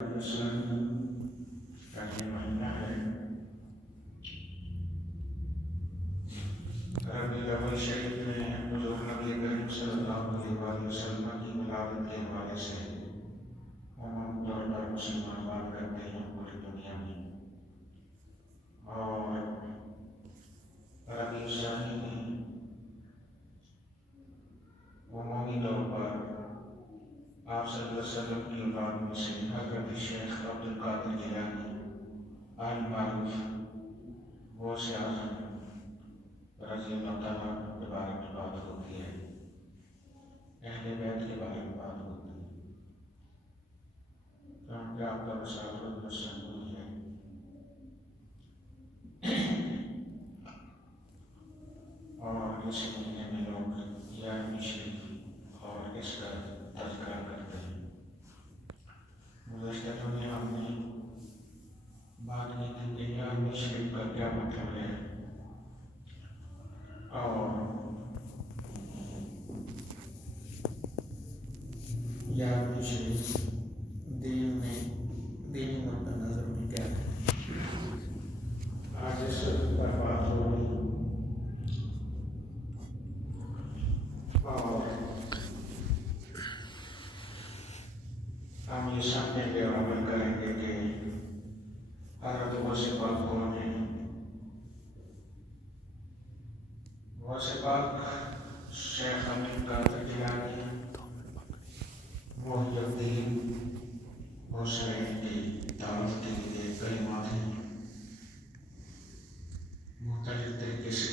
وسلم کا یہ مہینہ ہے ربیع الاول شریف میں حضور نبی کریم صلی اللہ علیہ وسلم کی ولادت کے حوالے سے عمومی طور پر مسلمان بات کرتے ہیں پوری دنیا میں، اور ربیع الثانی میں عمومی طور پر آپ صلی اللہ علیہ وسلم کی اولاد میں سے حضرت شیخ عبد القادر جیلانی آل معروف غوث اعظم رضی اللہ تعالیٰ کے بارے میں بات ہوتی ہے، اہل بیت کے بارے میں بات ہوتی ہے، کیونکہ آپ کا مسافر مستقبل ہے۔ اور اس مہینے میں لوگ یاد شریف اور اس کا تذکرہ کرتے ہیں۔ گزشتہ میں ہم نے بات کی تھی کہ یاد شریف کا کیا مطلب ہے، اور یاد شریف دین میں دینی نقطہ نظر میں کیا ہے۔ آج اس پر بات ہوگی اور ہم یہ سمجھیں گے اور عمل کریں گے کہ حضرت غوث پاک کون ہے۔ غوث پاک شیخ عبد القادر جیلانی محی الدین حسین کی تعارف کے لیے کلمات ہیں، مختلف طریقے سے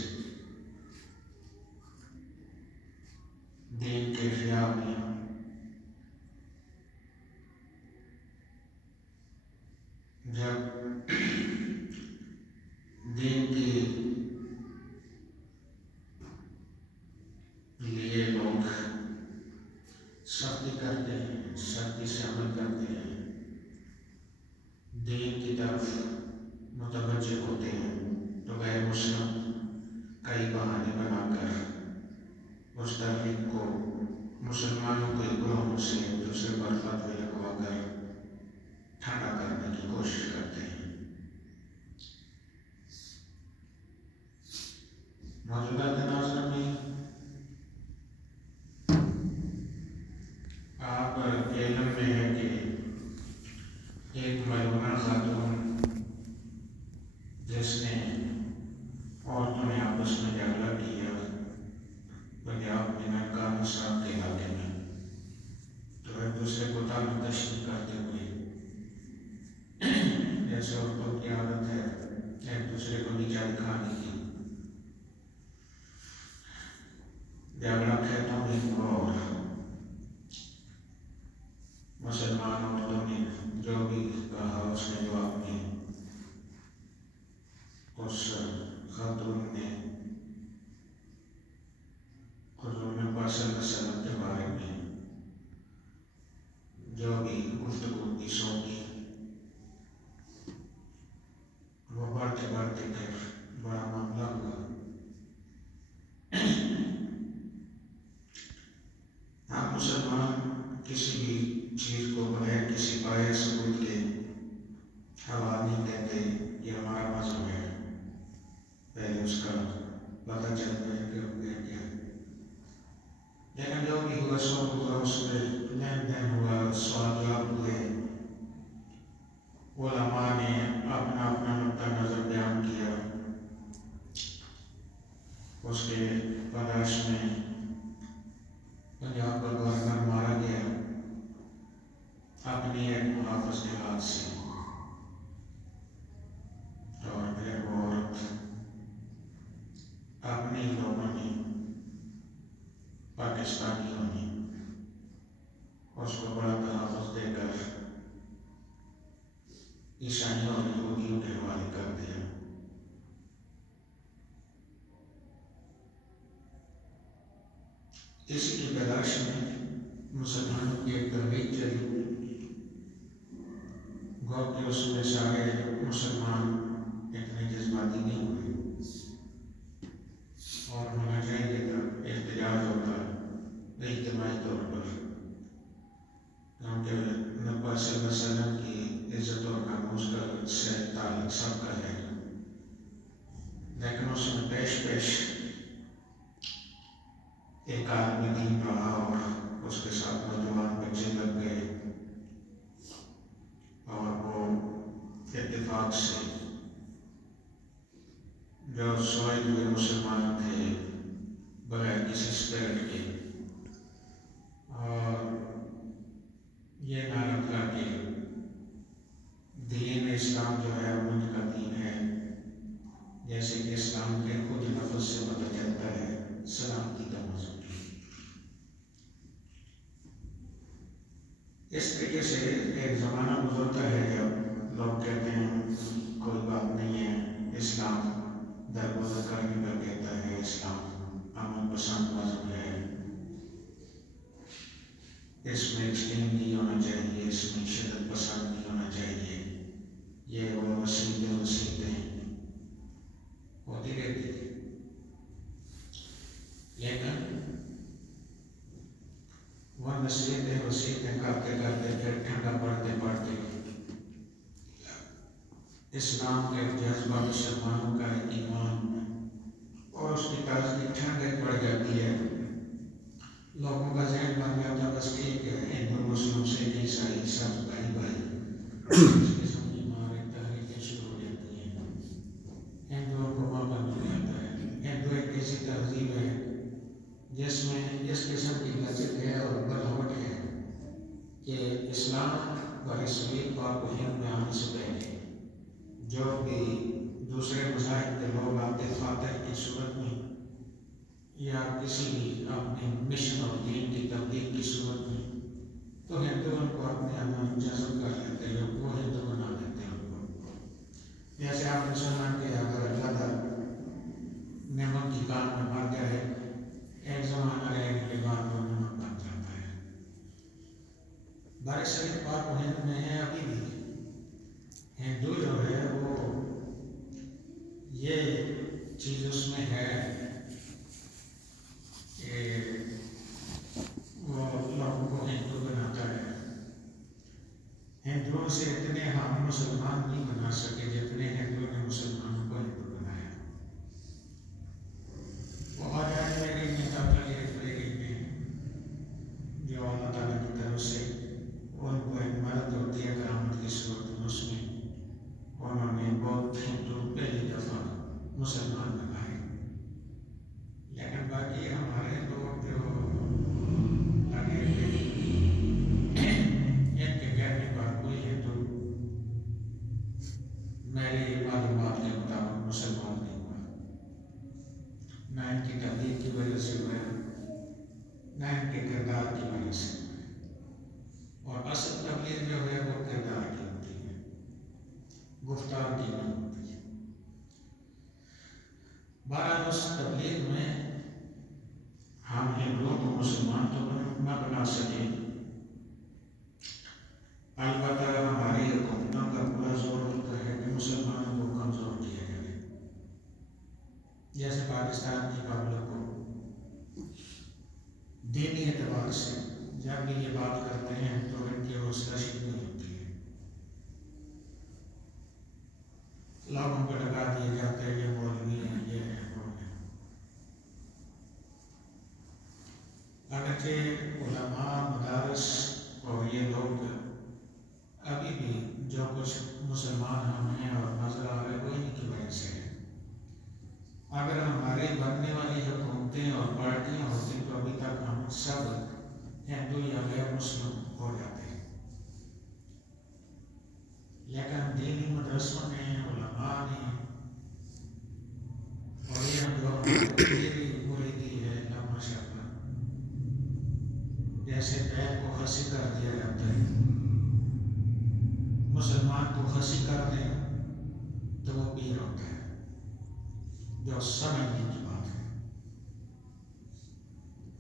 دین کے احیاء میں جب دین کے لیے لوگ سختی کرتے ہیں، سختی سے عمل کرتے ہیں، دین کی طرف متوجہ ہوتے ہیں، تو غیر مسلم کئی بہانے بنا کر اس تحریک کو مسلمانوں کے گروہوں سے دوسرے پر فتوے لگوا کر ٹھنڈا کرنے کی کوشش کرتے ہیں۔ موجودہ تناظر میں آپ علم میں ہے کہ ایک ملعونہ خاتون جس نے عورتوں نے آپس میں جھگڑا کیا پنجاب میں ننکانہ صاحب کے علاقے میں، تو ایک دوسرے کو تانہ تشنی کرتے ہوئے، جیسے عورتوں کی عادت ہے ایک دوسرے کو نیچا دکھانے کی، جھگڑا کھیتوں میں اور مسلمان عورتوں نے جو بھی کہا اس کے جواب میں اس خاتون نے حضور پاک صلی اللہ علیہ وسلم کے بارے میں جو بھی گفتگو کی سونی وہ بڑھتے بڑھتے پھر بڑا معاملہ ہوا۔ آپ مسلمان کسی بھی چیز کو بغیر کسی پائے ثبوت کے حوالہ نہیں دیتے، یہ ہمارا مذہب ہے، پہلے اس کا پتہ چلتا ہے کہ ہو گیا کیا، لیکن جو بھی ہوا سو ہوا، اس میں لین دین ہوا، سوال جواب ہوئے، علماء نے اپنا اپنا نقطہ نظر بیان کیا، اس کے تلاش میں پنجاب کا گورنر مارا گیا اپنی ایک محافظ کے ہاتھ سے، اور پھر وہ عورت اپنے لوگوں نے پاکستانیوں نے اس کو بڑا تحفظ دے کر عیسائیوں اور یہودیوں کے حوالے کر دیا۔ اسی کی تلاش میں مسلمانوں کی ایک تحریک چلی، گو کہ اس میں سارے مسلمان اتنے جذباتی نہیں ہوئے، اور ہونا چاہیے تھا احتجاج ہوتا اجتماعی طور پر، کیونکہ نبی صلی اللہ علیہ وسلم کی اتفاق سے جو سوئے ہوئے مسلمان تھے بغیر کسی اسپرٹ کے، اور یہ نعرہ تھا کہ دین اسلام جو ہے امن کا دین ہے، جیسے کہ اسلام کے خود لفظ سے پتہ چلتا ہے سلامتی کا موضوع۔ اس طریقے سے ایک زمانہ گزرتا ہے جب لوگ کہتے ہیں کوئی بات نہیں ہے، اسلام درگزر کرنے کا کہتا ہے، اسلام امن پسند مذہب ہے، اس میں ایکسٹریم نہیں ہونا چاہیے، اس میں شدت پسند نہیں ہونا چاہیے، یہ وہ وسیلے ہوتی رہتی تھی۔ لیکن وہ وسیلیں کرتے کرتے پھر ٹھنڈا پڑتے پڑتے اسلام کا ایک جذبہ، مسلمانوں کا ایک ایمان اور اس کی تازگی ٹھنڈک پڑ جاتی ہے، لوگوں کا ذہن بن جاتا بس ٹھیک ہے، ہندو مسلم سے عیسائی سب بھائی بھائی، اس قسم کی تحریکیں شروع ہو جاتی ہیں، ہندوؤں کو موقع مل جاتا ہے۔ ہندو ایک ایسی تہذیب ہے جس میں اس قسم کی لچک ہے اور بناوٹ ہے کہ اسلام برصغیر پاک و ہند میں آنے سے پہلے جو بھی دوسرے مذاہب کے لوگ آتے فاتح کی صورت میں یا کسی بھی اپنے مشن اور دین کی تبلیغ کی صورت میں، تو ہندو ان کو اپنے اندر جذب کر لیتے ہیں، وہ ہندو بنا لیتے ہیں ان کو۔ جیسے آپ نے سنا کہ اگر زیادہ نمک کی کان میں مر جائے، ایک زمانہ رہنے کے بعد وہ نمک بن جاتا ہے۔ برصغیر پاک و ہند میں ہے ابھی بھی ہندو جو ہے وہ یہ چیز اس میں ہے کہ وہ لوگوں کو ہندو بناتا ہے۔ ہندوؤں سے اتنے ہم مسلمان نہیں بنا سکے جتنے ہندوؤں نے مسلمانوں کو ہندو بنایا۔ وہ آزاد لہری میں تاکہ لہری میں جو اللہ تعالیٰ کی طرف سے ان کو ایک مدد ہوتی ہے کرامت کی صورت میں، اس میں انہوں نے بہت ہندو پہلی دفعہ مسلمان بنائے، لیکن باقی ہمارے لوگ جو لگے ہوئے ان کے کہنے پر کوئی ہندو میری معلومات کے مطابق مسلمان نہیں ہوا، نہ ان کی تبلیغ کی وجہ سے ہوا، نہ ان کے کردار کی وجہ سے ہوا۔ اور اصل تبلیغ جو ہے وہ کردار کی ہوتی ہے، گفتار کی نہیں ہوتی ہے۔ بہرحال اس تبلیغ میں ہم ہندوؤں کو مسلمان تو نہ بنا سکے، البتہ ہماری حکومتوں کا پورا زور ہوتا ہے کہ مسلمانوں کو کمزور کیا جائے، جیسے پاکستان کی پبلک کو دینی اعتبار سے جب بھی یہ بات کرتے ہیں تو ان کی حوصلہ شکنی ہوتی ہے، لوگوں کو لگا دیے جاتے ہیں یہ مولوی ہیں، یہ ہے وہ ہے۔ اگرچہ علماء، مدارس اور یہ لوگ ابھی بھی جو کچھ مسلمان ہم ہیں اور نظر آ رہے وہ انہیں کی وجہ سے ہے۔ اگر ہماری بننے والی حکومتیں اور پارٹیاں ہوتی تو ابھی تک ہم سب ہندو یا غیر مسلم ہو جاتے ہیں، لیکن دینی مدرسوں نے، علماء نے اور یہ جو ہماری مریدی ہے ماشاءاللہ، جیسے پیر کو خسی کر دیا جاتا ہے، مسلمان کو خسی کر دیں تو وہ پیر ہوتا ہے، جو سمجھنے کی بات ہے۔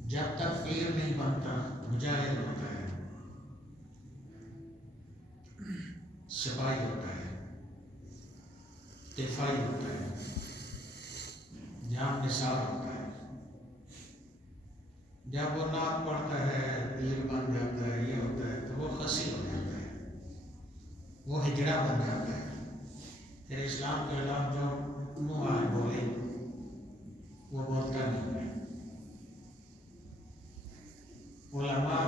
جب تک پیر نہیں بنتا مجاہد ہوتا ہے، سپاہی ہوتا ہے، دفاعی ہوتا ہے، جان نثار ہوتا ہے۔ جب وہ نعت پڑھتا ہے، پیر بن جاتا ہے، یہ ہوتا ہے تو وہ خسی ہو جاتا ہے، وہ ہجڑا بن جاتا ہے۔ پھر اسلام کے اعلان جو منہ آئے بولے وہ بولتا نہیں ہے۔ علماء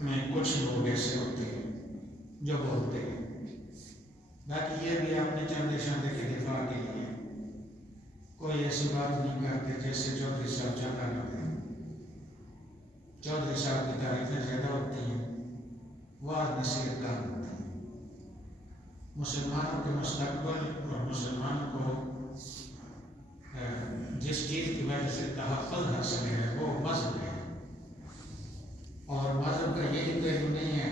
میں کچھ لوگ ایسے ہوتے ہیں جو بولتے ہیں، باقی یہ بھی اپنے چندے شندے کے دفاع کے لیے کوئی ایسی بات نہیں کرتے جیسے چودھری صاحب زیادہ کرتے ہیں. چودھری صاحب کی تعریفیں زیادہ ہوتی ہیں، واضح نصیحت کار ہوتی ہیں. مسلمانوں کے مستقبل اور مسلمانوں کو جس چیز کی وجہ سے تحفظ حاصل ہے وہ مذہب ہے. اور مذہب کا یہی پہلو نہیں ہے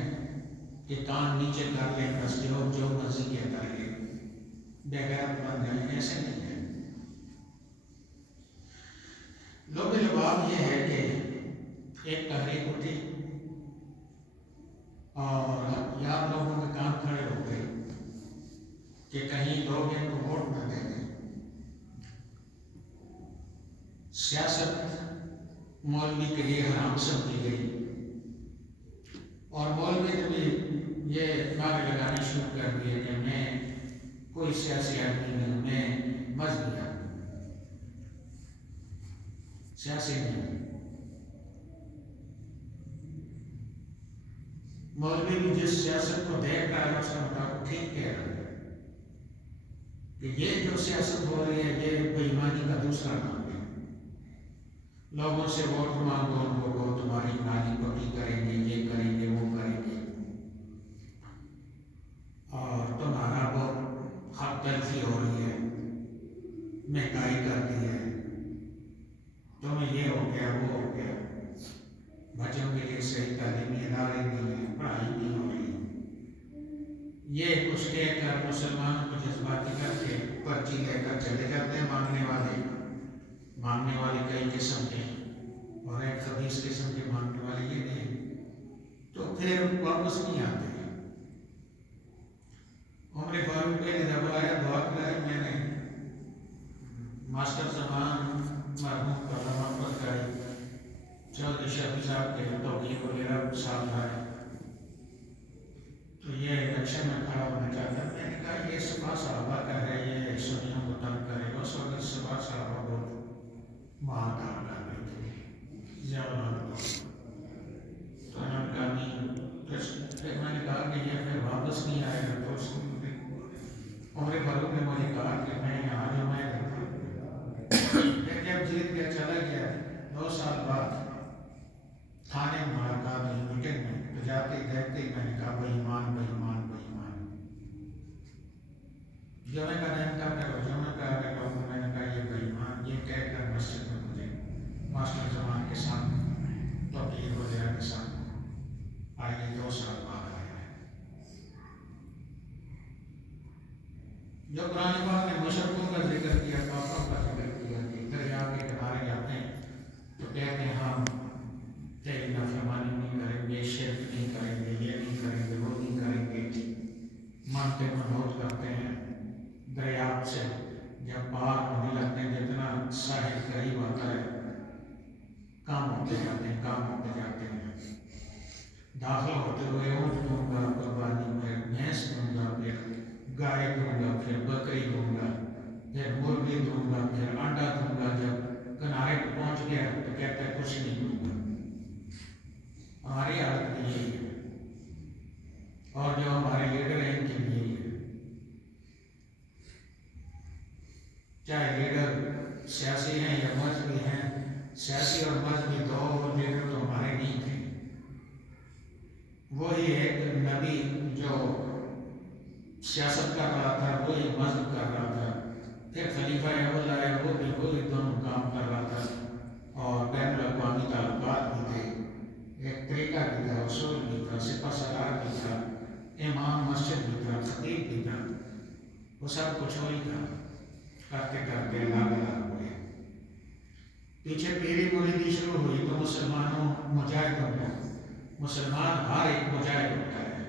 کہ کان نیچے کر لیں بس جو مرضی کہتا ہے بغیرت بن جائیں، ایسے نہیں ہے. لوگ لباب یہ ہے کہ ایک تحریک اٹھی اور یار لوگوں کے کام کھڑے ہو گئے کہ کہیں لوگ ان کو ووٹ نہ دے دیں. سیاست مولوی کے لیے حرام سمجھی گئی اور مولوی نے بھی یہ نعرے لگانے شروع کر دیے کہ میں کوئی سیاسی آدمی نہیں ہوں، میں مذہبی آدمی ہوں، سیاسی نہیں ہوں. مولوی بھی جس سیاست کو دیکھ رہا ہے اس کا مطابق ٹھیک کہہ رہا ہے کہ یہ جو سیاست ہو رہی ہے یہ بے ایمانی کا دوسرا نام ہے. لوگوں سے ووٹ مانگو، لوگوں تمہاری نالی پکی کریں گے، یہ کریں گے، وہ کریں گے، اور تمہارا بہت حق تلفی ہو رہی ہے، مہنگائی کر دی ہے، تمہیں یہ ہو گیا وہ ہو گیا، بچوں کے لیے صحیح تعلیمی ادارے نہیں ہیں، پڑھائی نہیں ہو رہی. یہ کچھ کہہ کر مسلمانوں کو جذباتی کر کے پرچی لے کر چلے جاتے ہیں. مانگنے والے کئی قسم کے اور ایک خبیث قسم کے مانگنے والے یہ نہیں، تو پھر واپس نہیں آتے. عمر فاروق نے جب آیا دعا کرائی، میں نے ماسٹر زمان مرحوم کا محبت کرائی، چودھری شفیع صاحب کے توقیق وغیرہ ساتھ آئے تو یہ الیکشن میں کھڑا ہونا چاہتا. میں نے کہا یہ سپاہ صحابہ کا ہے، یہ سنیوں کو تنگ کرے گا. اس وقت سپاہ صحابہ بہت وہاں کام کر رہے تھے زیادہ تو انہوں نے کہا نہیں. پھر میں نے کہا کہ یہ پھر واپس نہیں آئے گا تو اس عمر فاروق نے مجھے کہا کہ میں یہاں جو میں جب جیت کے چلا گیا 2 سال بعد تھانے میں ملاقات ہوئی میٹنگ میں تو جاتے ہی دیکھتے ہی میں نے کہا بے ایمان بے ایمان بے ایمان. جو میں کہا نہیں کہا کرو، جو میں کہا کرو، میں نے کہا یہ بے ایمان، یہ کہہ کر مسجد میں مجھے ماسٹر زمان کے ساتھ توقیق وغیرہ کے ساتھ آئے 2 سال بعد آیا ہے. جو قرآن پاک نے مشرقوں کا ذکر کیا، کافروں کا ذکر کیا کہ دریا کے کنارے جاتے ہیں تو کہتے ہیں ہم تیری نافرمانی نہیں کریں گے، شرک نہیں کریں گے، یہ نہیں کریں گے، وہ نہیں کریں گے، مانتے منوط کرتے ہیں. دریاب سے جب پار ہونے لگتے ہیں جتنا ساحل قریب آتا ہے کام ہوتے جاتے ہیں، کام ہوتے جاتے ہیں. داخل ہوتے ہوئے اونٹ دوں گا قربانی، پھر بھینس دوں گا، پھر گائے دوں گا، پھر بکری دوں گا، پھر مرغی دوں گا، پھر انڈا دوں گا. جب کنارے پہ پہنچ گیا تو کہتا ہے کچھ نہیں دوں گا. ہماری حالت بھی یہی ہے اور جو ہمارے لیڈر ہیں ان کی بھی یہی ہے. چاہے لیڈر سیاسی ہیں یا مذہبی ہیں، سیاسی اور مذہبی دو لیڈر تو ہمارے نہیں تھے. وہی ایک نبی جو سیاست کر رہا تھا، وہی مذہب کر رہا تھا. پھر خلیفہ اول آیا، وہ بھی وہی دونوں کام کر رہا تھا. اور بین الاقوامی تعلقات بھی تھے، ایک طریقہ بھی تھا، اصول بھی تھا، سپہ سالار بھی تھا، امام مسجد بھی تھا، خطیب بھی تھا. وہ سب کچھ وہی تھا. کرتے کرتے الگ الگ ہوئے. پیچھے پیری مریدی شروع ہوئی تو مسلمانوں مجاہدوں کو، مسلمان ہر ایک مجاہد ہوتا ہے.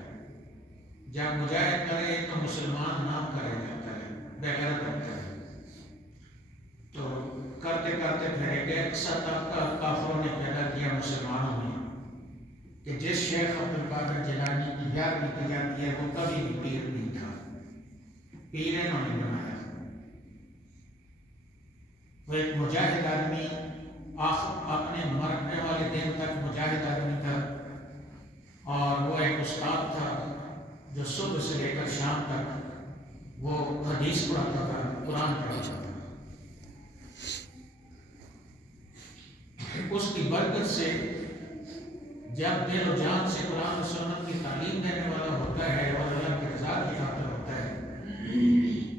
جب مجاہد کرے تو مسلمان نام کرے جاتا ہے، بغیرت ہوتا ہے. تو کرتے کرتے پھر ایک سطح کا کافروں نے پیدا کیا مسلمانوں میں کہ جس شیخ عبد القادر جیلانی کی یاد کی جاتی ہے وہ کبھی بھی پیر نہیں تھا، پیر انہوں نے بنایا. وہ ایک مجاہد آدمی، اپنے مرنے والے دن تک مجاہد آدمی تھا. اور وہ ایک استاد تھا جو صبح سے لے کر شام تک وہ حدیث پڑھاتا تھا، قرآن پڑھاتا تھا۔ اس کی برکت سے جب دل و جان سے قرآن و سنت کی تعلیم دینے والا ہوتا ہے اور اللہ کی رضا کی خاطر ہوتا ہے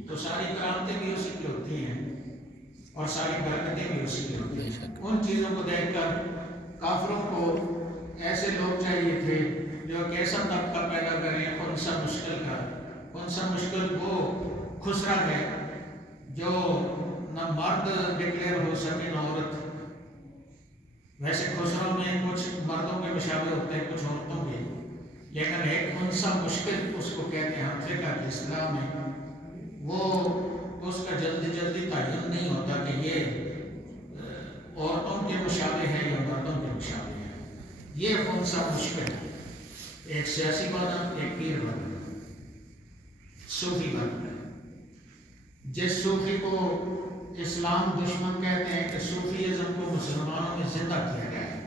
تو ساری کرامتیں بھی اسی کی ہوتی ہیں اور ساری برکتیں بھی اسی کی ہوتی ہیں۔ ان چیزوں کو دیکھ کر کافروں کو ایسے لوگ چاہیے تھے جو ایک ایسا طبقہ پیدا کریں ان سب مشکل وہ خسرا ہے جو نہ مرد ڈکلیئر ہو سکے نہ عورت۔ ویسے خسروں میں کچھ مردوں کے مشابہ ہوتے ہیں، کچھ عورتوں کے، لیکن ایک انسا مشکل اس کو کہتے ہیں ہم فقہ کی اصطلاح میں، وہ اس کا جلدی تعین نہیں ہوتا کہ یہ عورتوں کے مشابہ ہے یا مردوں کے مشابہ ہے۔ یہ انسا مشکل ہے، ایک سیاسی بنا، ایک پیر بنا، صوفی بنا۔ جس صوفی کو اسلام دشمن کہتے ہیں کہ صوفیزم کو مسلمانوں میں زندہ کیا گیا ہے۔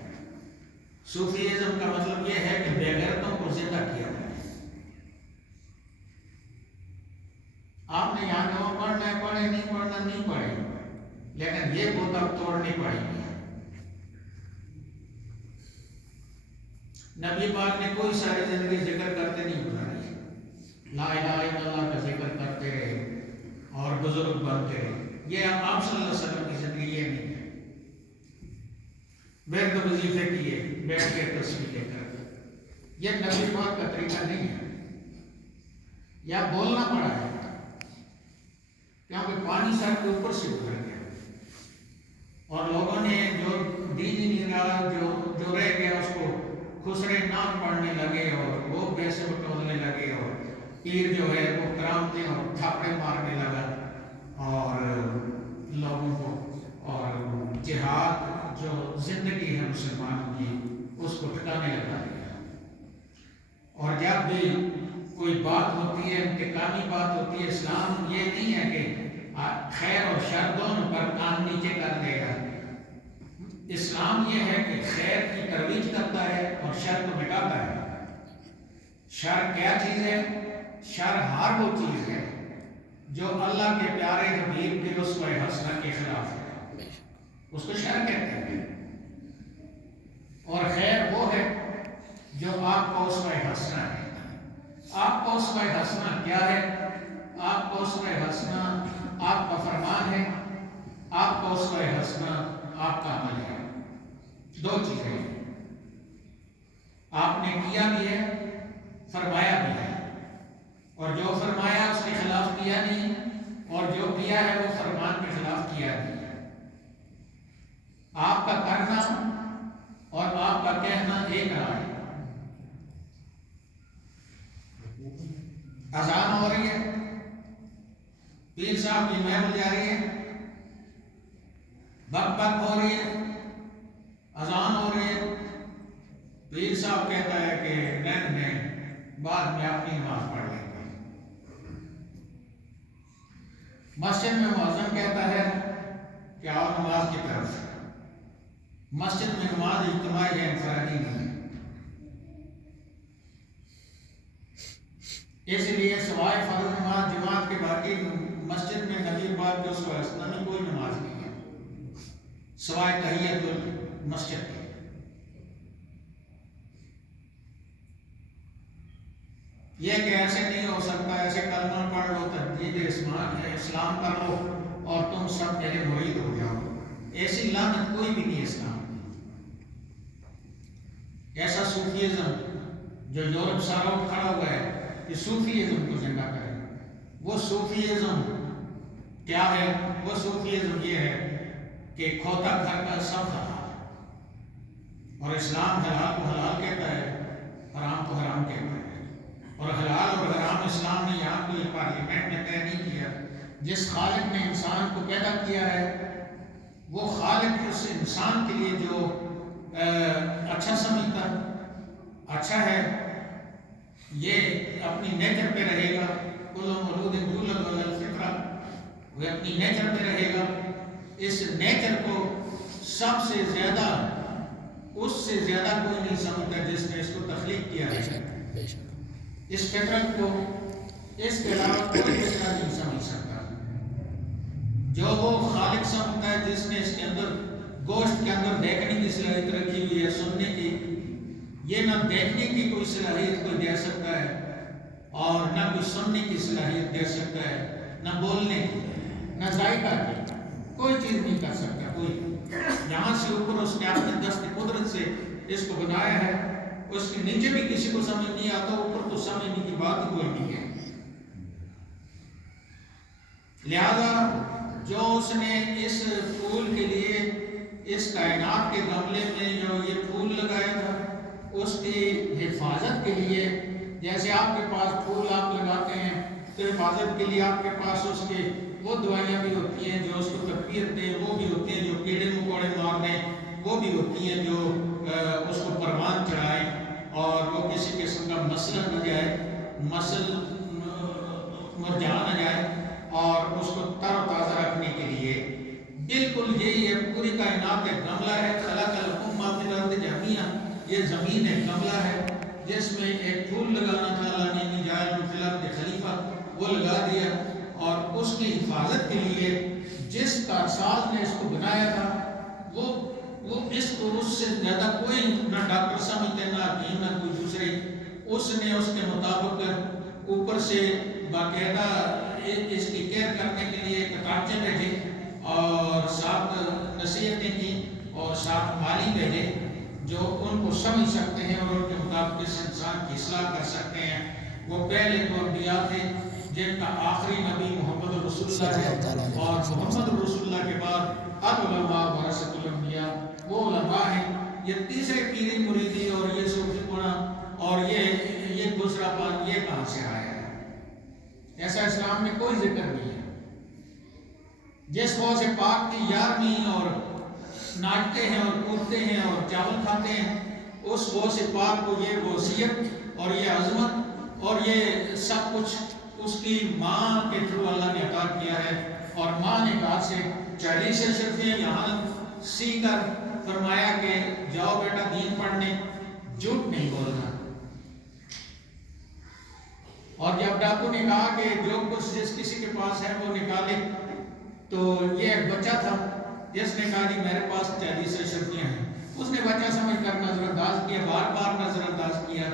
صوفیزم کا مطلب یہ ہے کہ بے غیرتوں کو زندہ کیا گیا ہے۔ آپ نے یہاں جو پڑھنا ہے پڑھے، نہیں پڑھنا نہیں پڑھے، لیکن یہ بت اب توڑنی پڑے گی۔ نبی پاک نے کوئی ساری زندگی ذکر کرتے نہیں گزاری، لا الہ الا اللہ کا ذکر کرتے رہے اور بزرگ بنتے رہے۔ یہ آپ صلی اللہ علیہ وسلم کی زندگی یہ نہیں ہے۔ ورد وظیفے کیے، بیٹھ کے تصویر لے کر، یہ نبی پاک کا طریقہ نہیں ہے۔ یا بولنا پڑا ہے کیونکہ پانی سر کے اوپر سے اتر گیا اور لوگوں نے جو دین ہی نہیں رہا، جو رہ گیا اس کو خسرے نام پڑھنے لگے اور وہ پیسے بٹورنے لگے اور پیر جو ہے وہ کرامتیں اور تھاپڑے مارنے لگا اور لوگوں کو، اور جہاد جو زندگی ہے مسلمانوں کی اس کو ٹھکانے لگا دیا۔ اور جب بھی کوئی بات ہوتی ہے، انتقامی بات ہوتی ہے، اسلام یہ نہیں ہے کہ خیر اور شر دونوں پر کان نیچے کر دے گا۔ اسلام یہ ہے کہ خیر کی ترویج کرتا ہے اور شر کو مٹاتا ہے۔ شر کیا چیز ہے؟ شر ہر وہ چیز ہے جو اللہ کے پیارے حبیب کے رسوہ حسنہ کے خلاف ہے، اس کو شر کہتے ہیں۔ اور خیر وہ ہے جو آپ کا اسوہ حسنہ ہے۔ آپ کا اسوہ حسنہ کیا ہے؟ آپ کا اسوہ حسنہ آپ کا فرمان ہے، آپ کا اسوہ حسنہ آپ کا عمل ہے۔ دو چیزیں، آپ نے کیا بھی ہے، فرمایا بھی ہے، اور جو فرمایا اس کے خلاف کیا نہیں، اور جو کیا ہے وہ فرمان کے خلاف کیا نہیں ہے۔ آپ کا کرنا اور آپ کا کہنا ایک رہا ہے۔ اذان ہو رہی ہے، پیر صاحب کی محفل جاری ہے، بک بک ہو رہی ہے، اذان ہو رہی ہے، پیر صاحب کہتا ہے کہ نہیں بعد میں اپنی نماز پڑھ لیں گے۔ مسجد میں مؤذن کہتا ہے کہ آؤ نماز کی طرف۔ مسجد میں نماز اجتماعی ہے، انفرادی نہیں ہے۔ اس لیے سوائے فرض نماز جماعت کے باقی مسجد میں نبی پاک کے اسوہ حسنہ میں کوئی نماز نہیں ہے سوائے تحیۃ المسجد کے۔ یہ کہ ایسے نہیں ہو سکتا، ایسے کلمہ پڑھ لو، تجدید اسلام کر لو اور تم سب میرے مرید ہو جاؤ، ایسی لعنت کوئی بھی نہیں اسلام میں۔ ایسا صوفیزم جو یورپ سارا کھڑا ہوا ہے کہ صوفیزم کو زندہ کرے، وہ صوفیزم کیا ہے؟ وہ صوفیزم یہ ہے کہ کھوتا گھر کا سب حلال، اور اسلام حلال کو حلال کہتا ہے، حرام کو حرام کہتا ہے، اور حلال اور حرام اسلام نے یہاں کوئی پارلیمنٹ میں طے نہیں کیا۔ جس خالق نے انسان کو پیدا کیا ہے وہ خالق اس انسان کے لیے جو اچھا سمجھتا اچھا ہے، یہ اپنی نیچر پہ رہے گا، کل مولود یولد علی الفطرہ، وہ اپنی نیچر پہ رہے گا۔ اس نیچر کو سب سے زیادہ، اس سے زیادہ کوئی نہیں سمجھتا جس نے اس کو تخلیق کیا ہے۔ اس فطرت کو اس کے علاوہ کوئی دوسرا نہیں سمجھ سکتا۔ جو وہ خالق سمجھتا ہے جس نے اس کے اندر گوشت کے اندر دیکھنے کی صلاحیت رکھی ہوئی ہے، سننے کی، یہ نہ دیکھنے کی کوئی صلاحیت کوئی دے سکتا ہے اور نہ کوئی سننے کی صلاحیت دے سکتا ہے، نہ بولنے کی، نہ ذائقہ کی، کوئی چیز نہیں کر سکتا کوئی۔ یہاں سے اوپر اس نے اپنے دست قدرت سے اس کو بنایا ہے، اس کے نیچے بھی کسی کو سمجھ نہیں آتا، اوپر تو سمجھنے کی بات ہی کوئی نہیں ہے۔ لہذا جو اس نے اس پھول کے لیے اس کائنات کے گملے میں جو یہ پھول لگایا تھا، اس کی حفاظت کے لیے، جیسے آپ کے پاس پھول آپ لگاتے ہیں تو حفاظت کے لیے آپ کے پاس اس کے وہ دوائیاں بھی ہوتی ہیں جو اس کو تقویت دیں، وہ بھی ہوتی ہیں جو کیڑے مکوڑے مار دیں، وہ بھی ہوتی ہیں جو اس کو پروان چڑھائیں اور وہ کسی قسم کا مسئلہ نہ جائے، مرجھا نہ جائے، اور اس کو تر و تازہ رکھنے کے لیے بالکل یہی ہے۔ پوری کائنات ایک گملہ ہے، خلق لکم ما فی الارض جميعا، یہ زمین ایک گملہ ہے جس میں ایک پھول لگانا تھا، اللہ نے جاعل فی الارض خلیفہ، وہ لگا دیا، اور اس کی حفاظت کے لیے جس کارساز نے اس کو بنایا تھا وہ اس کو اس سے زیادہ کوئی نہ ڈاکٹر سمجھتے، نہ حکیم، نہ کوئی دوسرے، اس نے اس کے مطابق اوپر سے باقاعدہ اس کی کیئر کرنے کے لیے کتابچے بھیجے اور ساتھ نصیحتیں کی اور ساتھ مالی بھیجے جو ان کو سمجھ سکتے ہیں اور ان کے مطابق اس انسان کی اصلاح کر سکتے ہیں۔ وہ پہلے تو انبیاء تھے جن کا آخری نبی محمد رسول اللہ ہے، اور محمد رسول اللہ کے بعد العلماء ورثۃ الانبیاء، وہ علماء ہیں۔ یہ تیسرے پیری مریدی اور یہ صوفی پڑا اور یہ دوسرا پان، یہ کہاں سے آیا ہے؟ ایسا اسلام میں کوئی ذکر نہیں ہے۔ جس غوث پاک کی 11ویں اور ناچتے ہیں اور کودتے ہیں اور چاول کھاتے ہیں، اس غوث پاک کو یہ وصیت اور یہ عظمت اور یہ سب کچھ اس کی ماں کے تھرو اللہ نے عطا کیا ہے، اور ماں نے کہا سے 40 اشرفیاں یہاں سی کر فرمایا کہ جاؤ بیٹا دین پڑھنے، جھوٹ نہیں بولنا۔ اور جب ڈاکو نے کہا کہ جو کچھ جس کسی کے پاس ہے وہ نکالے، تو یہ ایک بچہ تھا جس نے کہا جی میرے پاس 40 اشرفیاں ہیں۔ اس نے بچہ سمجھ کر نظر انداز کیا، بار بار نظر انداز کیا،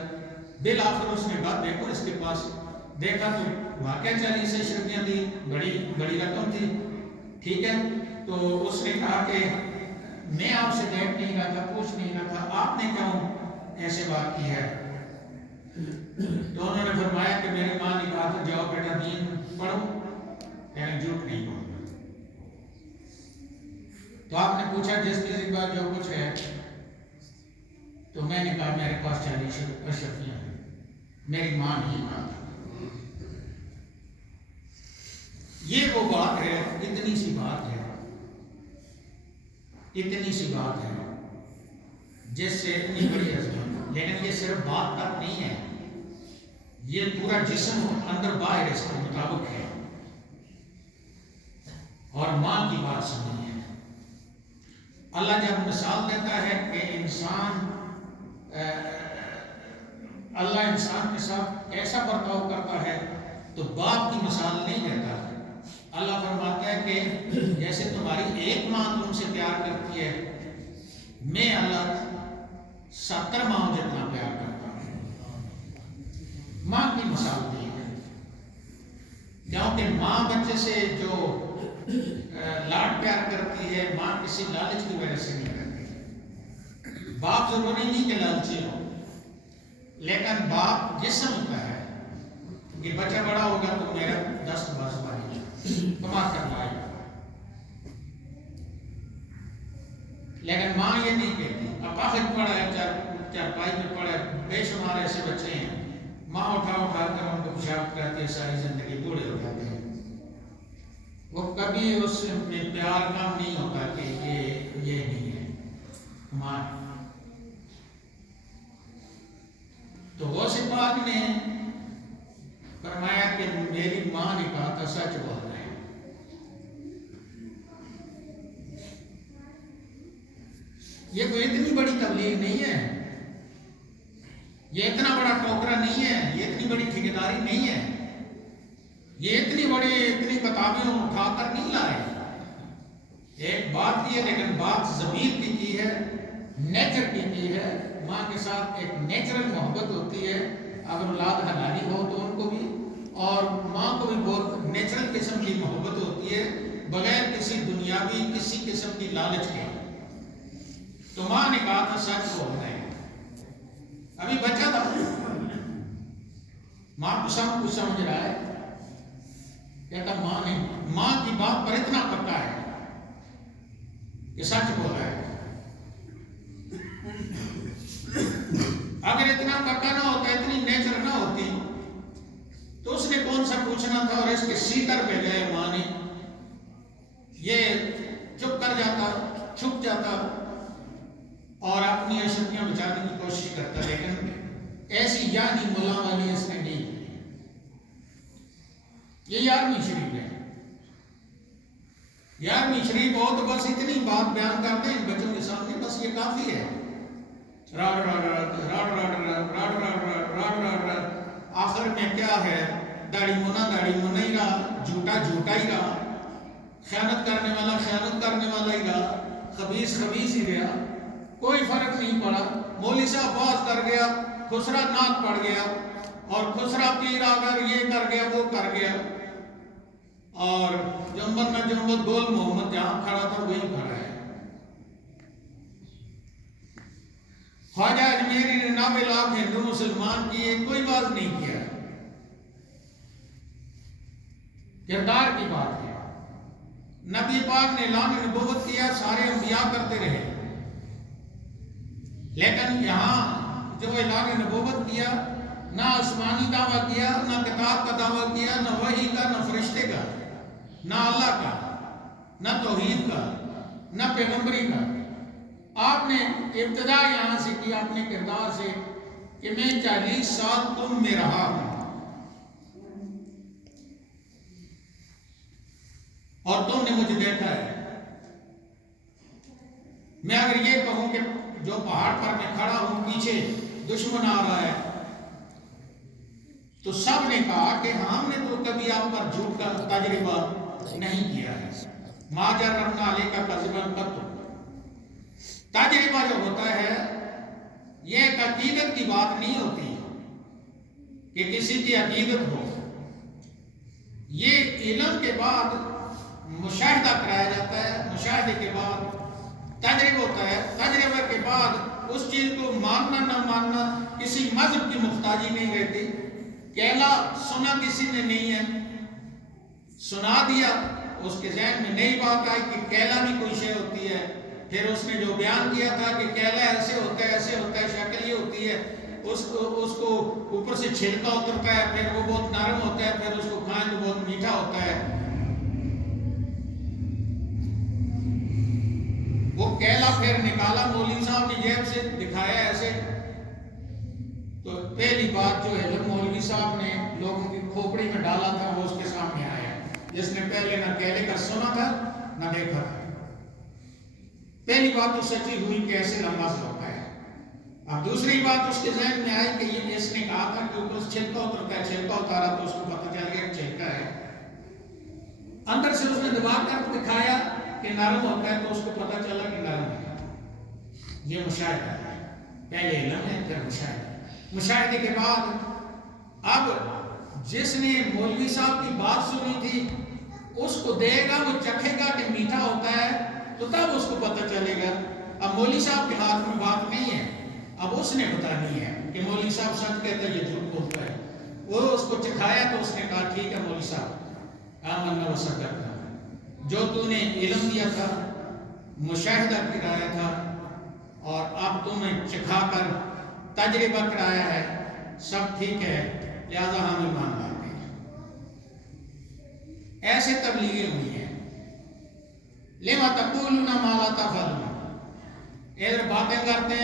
بالآخر اس نے کہا دیکھو اس کے پاس، دیکھا تو واقعہ 40 اشرفیاں تھی، بڑی رقم تھی، ٹھیک ہے۔ تو اس نے کہا کہ میں آپ سے دیکھ نہیں رہا تھا، پوچھ نہیں رہا تھا، آپ نے کیوں ایسے بات کی ہے؟ تو انہوں نے فرمایا کہ میری ماں نے کہا تھا جاؤ بیٹا دین پڑھو، یعنی جھوٹ نہیں بولنا۔ تو آپ نے پوچھا جس کسی بات جو کچھ ہے، تو میں نے کہا میرے پاس 40 اشرفیاں ہیں، میری ماں نہیں کہا تھا۔ یہ وہ بات ہے، اتنی سی بات ہے، اتنی سی بات ہے جس سے اتنی بڑی عظمت، لیکن یہ صرف بات تک نہیں ہے، یہ پورا جسم اندر باہر اس کے مطابق ہے، اور ماں کی بات سننی ہے۔ اللہ جب مثال دیتا ہے کہ اللہ انسان کے ساتھ ایسا برتاؤ کرتا ہے تو باپ کی مثال نہیں دیتا۔ اللہ فرماتا ہے کہ جیسے تمہاری ایک ماں تم سے پیار کرتی ہے، میں اللہ 70 ماں جتنا پیار کرتا ہوں۔ ماں کی مثال دی ہے، کیونکہ ماں بچے سے جو لاڈ پیار کرتی ہے، ماں کسی لالچ کی وجہ سے نہیں کرتی۔ باپ ضروری نہیں کہ لالچی ہو، لیکن باپ یہ سمجھتا ہے کہ بچہ بڑا ہوگا تو میرا دست باز بنے گا، کما کر لائے گا، لیکن ماں یہ نہیں کہتی۔ اپاہج پڑا ہے، چارپائی میں پڑا ہے، بے شمار ایسے بچے ہیں، ماں اٹھا کر ان کو پیشاب کرتی ہے، ساری زندگی بوڑھے ہو جاتے ہیں، وہ کبھی اس میں پیار کام نہیں ہوتا کہ یہ نہیں ہے ماں۔ تو غوث پاک نے فرمایا کہ میری ماں نے کہا تھا سچ بول رہے ہیں۔ یہ کوئی اتنی بڑی تبلیغ نہیں ہے، یہ اتنا بڑا ٹوکرا نہیں ہے، یہ اتنی بڑی ٹھیکیداری نہیں ہے، یہ اتنی بڑی اتنی کتابیں اٹھا کر نہیں لائے، ایک بات کی ہے لیکن بات ضمیر کی ہے، نیچر کی ہے۔ ماں کے ساتھ ایک نیچرل محبت ہوتی ہے، اگر اولاد حلالی ہو تو ان کو بھی، اور ماں کو بھی بہت نیچرل قسم کی محبت ہوتی ہے، بغیر کسی دنیاوی کسی قسم کی لالچ کے۔ تو ماں نے کہا تھا سچ بولنا ہے، ابھی بچہ تھا، ماں کو سب کچھ سمجھ رہا ہے، کہتا ماں نے ماں کی بات پر اتنا پکا ہے کہ سچ بول رہا ہے۔ اگر اتنا پکا نہ ہوتا، اتنی نیچر نہ ہوتی تو اس نے کون سا پوچھنا تھا، اور اس کے سیکر پہ گئے ماں نے، یہ چپ کر جاتا، چھپ جاتا اور اپنی اشرفیاں بچانے کی کوشش کرتا، لیکن ایسی یعنی ملا والی اس نے نہیں۔ یہ 11ویں شریف ہے، 11ویں شریف ہو تو بس اتنی بات بیان کرتے ہیں ان بچوں کے سامنے، بس یہ کافی ہے، rod rod rod rod rod rod rod rod rod rod rod. آخر میں کیا ہے، داڑھی منا ہی رہا، جھوٹا ہی رہا، خیانت کرنے والا ہی رہا، خبیث ہی رہا، کوئی فرق نہیں پڑا۔ مولوی صاحب باز کر گیا، خسرا ناک پڑ گیا، اور خسرا پیر آ کر یہ کر گیا وہ کر گیا، اور جنبت گول محمد جہاں کھڑا تھا وہی کھڑا ہے۔ خواجہ اجمیری نے نابے لاکھ ہندو مسلمان کیے، کوئی باز نہیں کیا۔ کردار کی بات ہے، نبی پاک نے اعلان نبوت کیا، سارے انبیاء کرتے رہے، لیکن یہاں جو اعلان نبوت کیا، نہ آسمانی دعویٰ کیا، نہ کتاب کا دعویٰ کیا، نہ وحی کا، نہ فرشتے کا، نہ اللہ کا، نہ توحید کا، نہ پیغمبری کا۔ آپ نے ابتدا یہاں سے کی اپنے کردار سے کہ میں 40 سال تم میں رہا ہوں، اور تم نے مجھے دیکھا ہے۔ میں اگر یہ کہوں کہ جو پہاڑ پر میں کھڑا ہوں پیچھے دشمن آ رہا ہے، تو سب نے کہا کہ ہم نے تو کبھی آپ پر جھوٹ کا تجربہ نہیں کیا ہے، ما جربنا علیک کذبا قط۔ تجربہ جو ہوتا ہے یہ ایک عقیدت کی بات نہیں ہوتی کہ کسی کی عقیدت ہو، یہ علم کے بعد مشاہدہ کرایا جاتا ہے، مشاہدے کے بعد تجربہ ہوتا ہے، تجربہ کے بعد اس چیز کو ماننا نہ ماننا کسی مذہب کی محتاجی نہیں رہتی۔ کہلا سنا کسی نے نہیں ہے، سنا دیا، اس کے ذہن میں نئی بات آئی کہ کہلا بھی کوئی شے ہوتی ہے، پھر اس نے جو بیان کیا تھا کہ کہلا ایسے ہوتا ہے شکل یہ ہوتی ہے، اس کو اوپر سے چھلکا اترتا ہے، پھر وہ بہت نرم ہوتا ہے، پھر اس کو کھائیں تو بہت میٹھا ہوتا ہے۔ وہ کہلا پھر نکالا، مولوی صاحب نے جیب سے دکھایا ایسے، تو پہلی بات جو ہے مولوی صاحب نے لوگوں کی کھوپڑی میں ڈالا تھا وہ اس کے سامنے آیا، جس نے پہلے نہ کہلے کا سنا تھا نہ دیکھا تھا۔ پہلی بات تو سچی ہوئی کہ ایسے نماز ہوتا ہے۔ اب دوسری بات اس کے ذہن میں آئی کہ یہ اس نے کہا تھا کہ اوپر سے چھلکا اترتا ہے، چھلکا اتارا تو اس کو پتہ چل گیا کہ چھلکا ہے۔ اندر سے اس نے دبا کر دکھایا کہ نرم ہوتا ہے تو اس کو پتہ چلا کہ نرم ہے۔ یہ مشاہدہ ہے، پہلے علم ہے پھر مشاہدہ۔ مشاہدے کے بعد اب جس نے مولوی صاحب کی بات سنی تھی اس کو دے گا، وہ چکھے گا کہ میٹھا ہوتا ہے، تو تب اس کو پتہ چلے گا۔ اب مولوی صاحب کے ہاتھ میں بات نہیں ہے، اب اس نے بتانی ہے کہ مولوی صاحب سچ کہتا ہے یہ جھوٹ بولتا ہے۔ وہ اس کو چکھایا تو اس نے کہا ٹھیک ہے مولوی صاحب، آمنا و صدقنا، جو تو نے علم دیا تھا، مشاہدہ کرایا تھا، اور اب تمہیں چکھا کر تجربہ کرایا ہے، سب ٹھیک ہے، لہذا ہم ایمان لاتے ہیں۔ ایسے تبلیغیں ہوئی ہیں۔ لما تقولون ما لا تفعلون، ادھر باتیں کرتے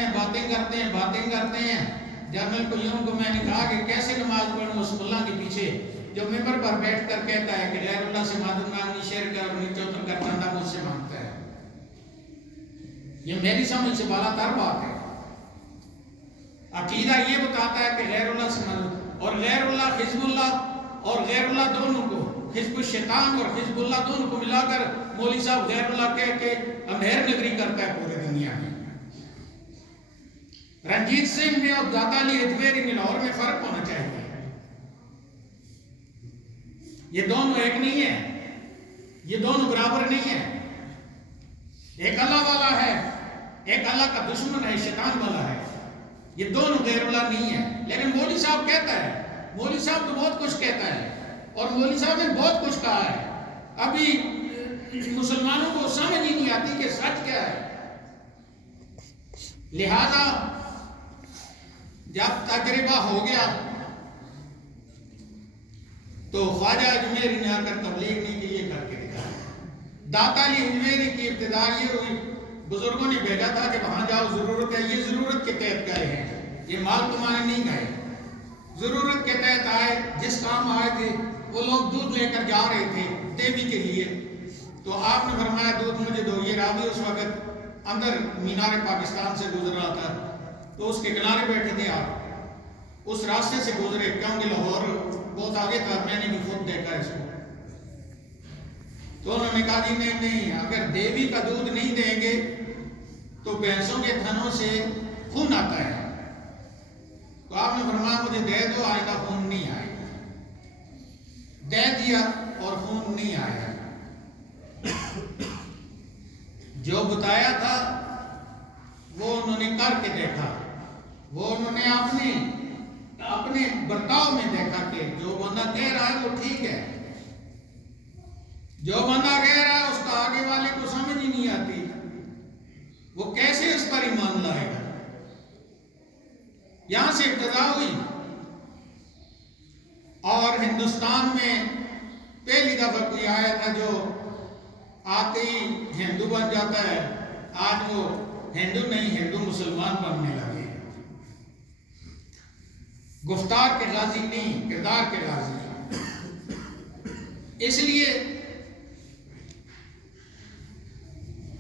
ہیں۔ جنرل قیوم کو میں نے کہا کہ کیسے نماز پڑھوں اس ملا کے پیچھے جو ممبر پر بیٹھ کر کہتا ہے کہ غیر اللہ سے مدد مانگنی شرک اور نیچے اتر کر چندہ مجھ سے مانگتا ہے۔ یہ میری سمجھ سے بالا تر بات ہے۔ عقیدہ یہ بتاتا ہے کہ غیر اللہ سے مدد، اور غیر اللہ حزب اللہ اور غیر اللہ دونوں کو، حزب الشیطان اور حزب اللہ دونوں کو ملا کر مولوی صاحب غیر اللہ کہہ کے اندھیر نگری کرتا ہے پورے دنیا میں۔ رنجیت سنگھ میں اور داتا علی اجمیری میں لاہور میں فرق ہونا چاہیے۔ یہ دونوں ایک نہیں ہے، یہ دونوں برابر نہیں ہے۔ ایک اللہ والا ہے، ایک اللہ کا دشمن ہے، شیطان والا ہے۔ یہ دونوں غیر اللہ نہیں ہے۔ لیکن مولوی صاحب کہتا ہے، مولوی صاحب تو بہت کچھ کہتا ہے، اور مولوی صاحب نے بہت کچھ کہا ہے، ابھی مسلمانوں کو سمجھ ہی نہیں آتی کہ سچ کیا ہے۔ لہذا جب تجربہ ہو گیا تو خواجہ اجمیری نے آ کر تبلیغ نہیں کی، یہ کر کے دکھایا۔ داتا علی اجمیری کی ابتدا یہ ہوئی، بزرگوں نے بھیجا تھا کہ وہاں جاؤ، ضرورت ہے، یہ ضرورت کے تحت گئے ہیں، یہ مال تمہارے نہیں گئے، ضرورت کے تحت آئے۔ جس کام آئے تھے وہ لوگ دودھ لے کر جا رہے تھے دیوی کے لیے، تو آپ نے فرمایا دودھ مجھے دو۔ یہ راوی اس وقت اندر مینار پاکستان سے گزر رہا تھا، تو اس کے کنارے بیٹھے تھے آپ، اس راستے سے گزرے، کیونکہ لاہور بہت آگے تھا، میں نے بھی خود دیکھا اس کو۔ تو انہوں نے کہا جی نہیں، اگر دیوی کا دودھ نہیں دیں گے تو بھینسوں کے تھنوں سے خون آتا ہے۔ تو آپ نے فرمایا مجھے دے دو، آئندہ خون نہیں آئے گا۔ دے دیا اور خون نہیں آیا۔ جو بتایا تھا وہ انہوں نے کر کے دیکھا، وہ انہوں نے اپنے برتاؤ میں دیکھا کہ جو بندہ کہہ رہا ہے وہ ٹھیک ہے، جو بندہ کہہ رہا ہے اس کا آگے والے کو سمجھ ہی نہیں آتی، وہ کیسے اس پر ایمان لائے گا۔ یہاں سے ابتدا ہوئی، اور ہندوستان میں پہلی دفعہ کوئی آیا تھا جو آتے ہی ہندو بن جاتا ہے، آج وہ ہندو نہیں، ہندو مسلمان بننے لگے۔ گفتار کے غازی نہیں، کردار کے غازی۔ اس لیے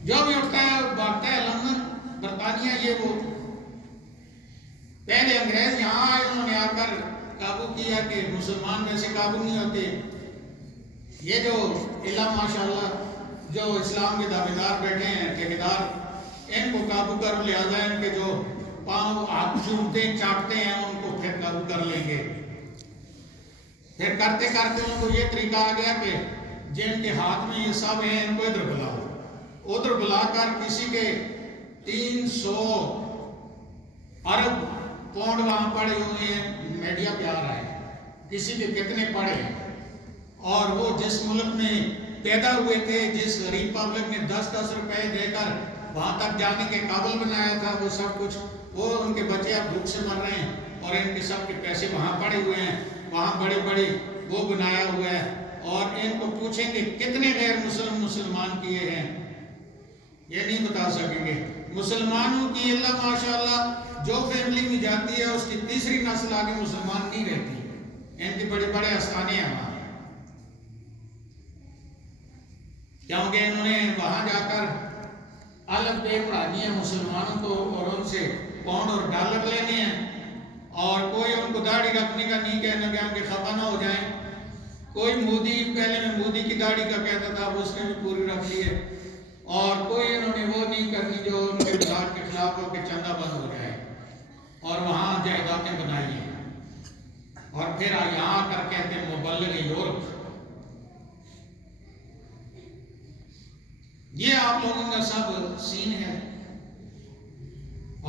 جو بھی اٹھتا ہے بھاگتا ہے لندن، برطانیہ، یہ وہ۔ پہلے انگریز یہاں آئے، انہوں نے آ کر قابو کیا کہ مسلمان میں سے قابو نہیں ہوتے۔ یہ جو اللہ ماشاءاللہ جو اسلام کے دعوے دار بیٹھے ہیں، ٹھیکیدار، ان کو قابو کر، لہذا ان کے جو پاؤں ہاتھ چومتے چاٹتے ہیں ان کو پھر قابو کر لیں گے۔ پھر کرتے کرتے ان کو یہ طریقہ آ گیا کہ جن کے ہاتھ میں یہ سب ہیں ان کو ادھر بلاؤ، ادھر بلا کر کسی کے 300 ارب پاؤنڈ وہاں پڑے ہوئے ہیں، میڈیا پہ آ رہا ہے، کسی کے کتنے پڑے ہیں، اور وہ جس ملک میں پیدا ہوئے تھے، جس غریب پبلک نے 10-10 روپے دے کر وہاں تک جانے کے قابل بنایا تھا، وہ سب کچھ، وہ ان کے بچے اب بھوک سے مر رہے ہیں، اور ان کے سب کے پیسے وہاں پڑے ہوئے ہیں، وہاں بڑے بڑے وہ بنایا ہوا ہے، اور ان کو پوچھیں گے کتنے غیر مسلمان کیے ہیں، یہ نہیں بتا سکیں گے۔ مسلمانوں کی اللہ ماشاءاللہ جو فیملی میں جاتی ہے اس کی تیسری نسل آگے مسلمان نہیں رہتی، ان کے بڑے بڑے آستانے ہیں وہاں، کیونکہ انہوں نے وہاں جا کر الگ بے پڑھانی ہے مسلمانوں کو، اور ان سے پاؤنڈ اور ڈالر لینے ہیں، اور کوئی ان کو داڑھی رکھنے کا نہیں کہنا کہ ہم کے خفا نہ ہو جائیں۔ کوئی مودی، پہلے میں مودی کی داڑھی کا کہتا تھا، وہ اس نے بھی پوری رکھ لی ہے، اور کوئی انہوں نے وہ نہیں کرنی جو ان کے بلاک کے خلاف ہو کے چندہ بند ہو جائے، اور وہاں جائیدادیں بنائی ہیں، اور پھر یہاں آ کر کہتے ہیں مبلغ یورپ۔ یہ آپ لوگوں کا سب سین ہے،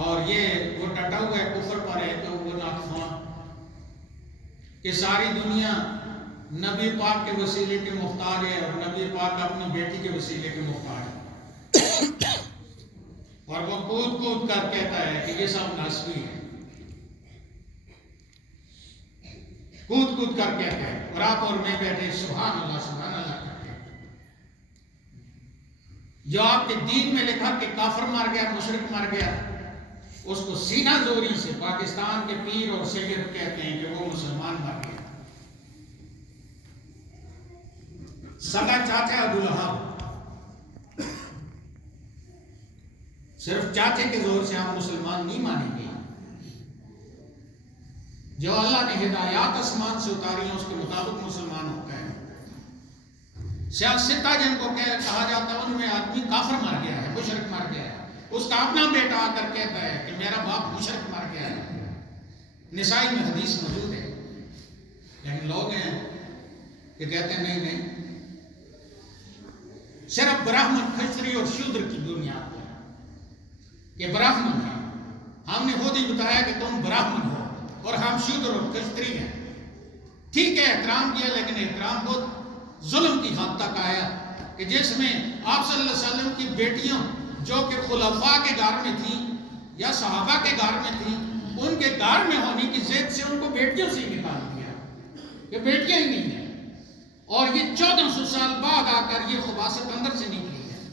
اور یہ وہ ڈٹا ہوا ہے کفر پر ہے تو وہ ناخواں کہ ساری دنیا نبی پاک کے وسیلے کے محتاج ہے، اور نبی پاک اپنی بیٹی کے وسیلے کے محتاج ہے، اور وہ کود کود کر کہتا ہے کہ یہ سب نسبی ہے، کود کود کر کہتا ہے، اور آپ اور میں بیٹھے سبحان اللہ سبحان اللہ کرتے ہیں۔ جو آپ کے دین میں لکھا کہ کافر مر گیا، مشرک مر گیا، اس کو سینہ زوری سے پاکستان کے پیر اور سید کہتے ہیں کہ وہ مسلمان مر گیا۔ سگا چاچا ابو لہب، صرف چاچے کے زور سے ہم مسلمان نہیں مانیں گے۔ جو اللہ نے ہدایات آسمان سے اتاری ہیں اس کے مطابق مسلمان ہوتا ہے۔ سیاستہ جن کو کہا جاتا ہے، ان میں آدمی کافر مر گیا ہے، مشرک مر گیا ہے، اس کا اپنا بیٹا آ کر کہتا ہے کہ میرا باپ مشرک مر گیا ہے۔ نسائی میں حدیث موجود ہے، لیکن لوگ ہیں کہ کہتے ہیں نہیں نہیں، صرف براہمن، کھچری اور شودر کی بنیاد پر یہ براہمن ہے، ہم نے خود ہی بتایا کہ تم براہمن ہو اور ہم شودر اور کھچری ہیں۔ ٹھیک ہے، احترام کیا، لیکن احترام بہت ظلم کی حد تک آیا کہ جس میں آپ صلی اللہ علیہ وسلم کی بیٹیاں جو کہ خلفاء کے گھر میں تھیں یا صحابہ کے گھر میں تھیں، ان کے گھر میں ہونے کی ضد سے ان کو بیٹیوں سے نکال دیا، یہ بیٹیاں ہی نہیں ہیں، اور یہ 1400 سال بعد آ کر یہ خباثت اندر سے نکلی ہے۔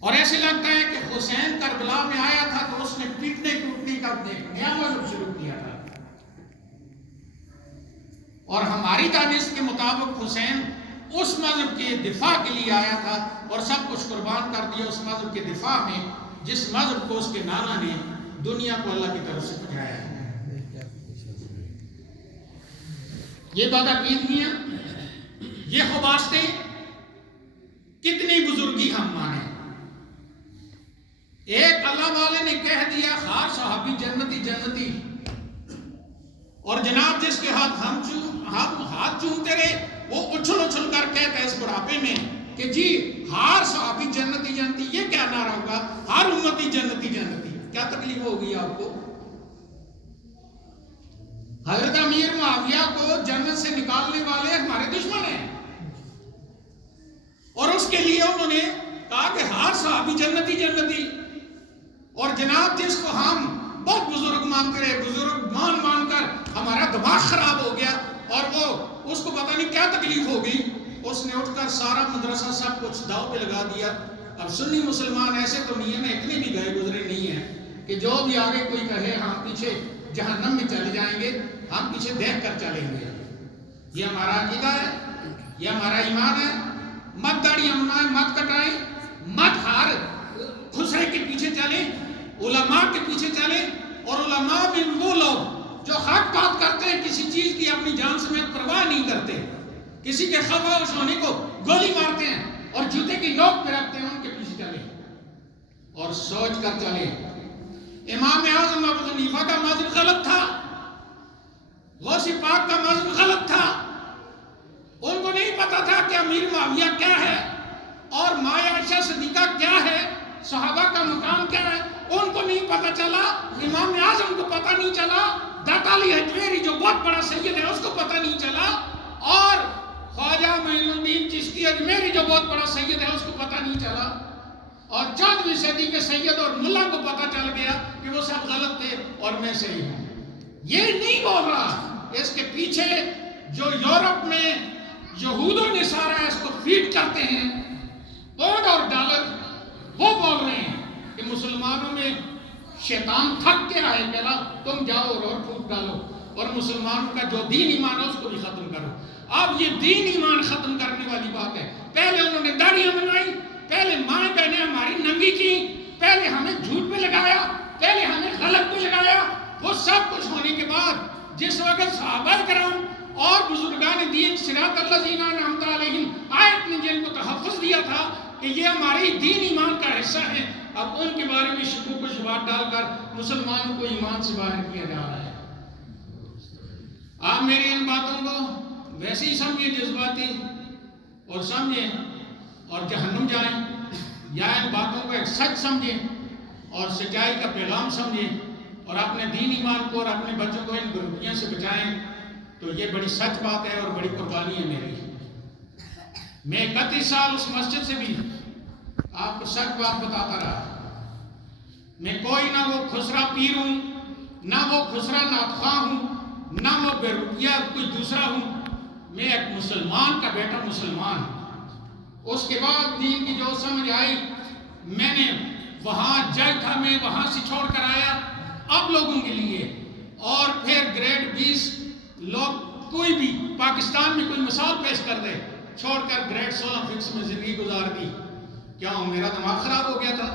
اور ایسے لگتا ہے کہ حسین کربلا میں آیا تھا تو اس نے پیٹنے ٹوٹنے کا نیا مذہب شروع کیا تھا، اور ہماری دانش کے مطابق حسین اس مذہب کے دفاع کے لیے آیا تھا اور سب کچھ قربان کر دیا اس مذہب کے دفاع میں، جس مذہب کو اس کے نانا نے دنیا کو اللہ کی طرف سے پہنچایا ہے۔ یہ بدعقیدگیاں، یہ خباثتیں، کتنی بزرگی ہم مانیں۔ ایک اللہ والے نے کہہ دیا ہر صحابی جنتی جنتی، اور جناب جس کے ہم ہاتھ چومتے رہے وہ اچھل اچھل کر کہتا ہے اس بڑھاپے میں کہ جی ہر صحابی جنتی جنتی، یہ کیا نعرہ ہوگا، ہر امتی جنتی جنتی، کیا تکلیف ہوگی آپ کو؟ حضرت امیر معاویہ کو جنت سے نکالنے والے ہمارے دشمن ہیں، اور اس کے لیے انہوں نے کہا کہ ہر صحابی جنتی جنتی، اور جناب جس کو ہم بہت بزرگ مانتے رہے، بزرگ مان کر ہمارا دماغ خراب ہو گیا، اور وہ اس کو پتہ نہیں کیا تکلیف ہوگی، اس نے اٹھ کر سارا مدرسہ سب کچھ داؤ پہ لگا دیا۔ اب سنی مسلمان ایسے تو نہیں ہیں، اتنے بھی گئے گزرے نہیں ہیں کہ جو بھی آگے کوئی کہے ہم پیچھے جہنم میں چلے جائیں گے، ہم پیچھے دیکھ کر چلیں گے۔ یہ ہمارا عقیدہ ہے، یہ ہمارا ایمان ہے۔ مت داڑیاں منائیں، مت کٹائیں، مت ہار خسرے کے پیچھے چلیں، علماء کے پیچھے چلیں، اور علماء بھی وہ لوگ جو حق بات کرتے ہیں، کسی چیز کی اپنی جان سمیت پرواہ نہیں کرتے، کسی کے خاموش ہونے کو گولی مارتے ہیں اور جوتے کی نوک پہ رکھتے ہیں، ان کے پیچھے چلیں اور سوچ کر چلیں۔ امام اعظم ابو حنیفہ کا مذہب غلط تھا، غوث پاک کا مذہب غلط تھا، ان کو نہیں پتا تھا کہ امیر معاویہ کیا ہے اور مائے عائشہ صدیقہ کیا ہے، صحابہ کا مقام کیا ہے، ان کو نہیں پتا چلا۔ امام اعظم کو پتا نہیں چلا، داتا علی اجمیری جو بہت بڑا سید ہے اس کو پتا نہیں چلا، اور خواجہ معین الدین چشتی اجمیری جو بہت بڑا سید ہے اس کو پتا نہیں چلا، اور 14ویں صدی کے سید اور ملا کو پتا چل گیا کہ وہ سب غلط تھے اور میں صحیح ہوں۔ یہ نہیں بول رہا، اس کے پیچھے جو یورپ میں یہود و نصارہ اس کو فیڈ کرتے ہیں پاؤنڈ اور ڈالر، وہ بول رہے ہیں کہ مسلمانوں میں شیطان تھک کے آئے کہ تم جاؤ اور پھوٹ ڈالو، اور مسلمانوں کا جو دین ایمان ہے اس کو بھی ختم کرو۔ اب یہ دین ایمان ختم کرنے والی بات ہے۔ پہلے انہوں نے داڑیاں بنوائی، پہلے مائیں بہنیں ہماری ننگی کی، پہلے ہمیں جھوٹ پہ لگایا، پہلے ہمیں غلط پہ لگایا۔ وہ سب کچھ ہونے کے بعد جس وقت صحابہ کرام اور بزرگان دین صراط الذین انعمت علیہم آیت نے جن کو تحفظ دیا تھا کہ یہ ہماری دین ایمان کا حصہ ہے، اب ان کے بارے میں شکوک و شبہات ڈال کر مسلمانوں کو ایمان سے باہر کیا جا رہا ہے۔ آپ میری ان باتوں کو ویسے ہی سمجھیں جذباتی اور سمجھیں اور جہنم جائیں، یا ان باتوں کو ایک سچ سمجھیں اور سچائی کا پیغام سمجھیں اور اپنے دین ایمان کو اور اپنے بچوں کو ان گروپیوں سے بچائیں، تو یہ بڑی سچ بات ہے اور بڑی قربانی ہے میری۔ میں 31 سال اس مسجد سے بھی آپ کو سچ بات بتاتا رہا، میں کوئی نہ وہ خسرا پیر ہوں، نہ وہ خسرا ناتخواں ہوں، نہ وہ بیروتیا کوئی دوسرا ہوں، میں ایک مسلمان کا بیٹا مسلمان ہوں۔ اس کے بعد دین کی جو سمجھ آئی، میں نے وہاں جج تھا، میں وہاں سے چھوڑ کر آیا اب لوگوں کے لیے، اور پھر گریڈ 20 لوگ کوئی بھی پاکستان میں کوئی مثال پیش کر دے، چھوڑ کر گریڈ 16 فکس میں زندگی گزار دی۔ کیوں؟ میرا دماغ خراب ہو گیا تھا۔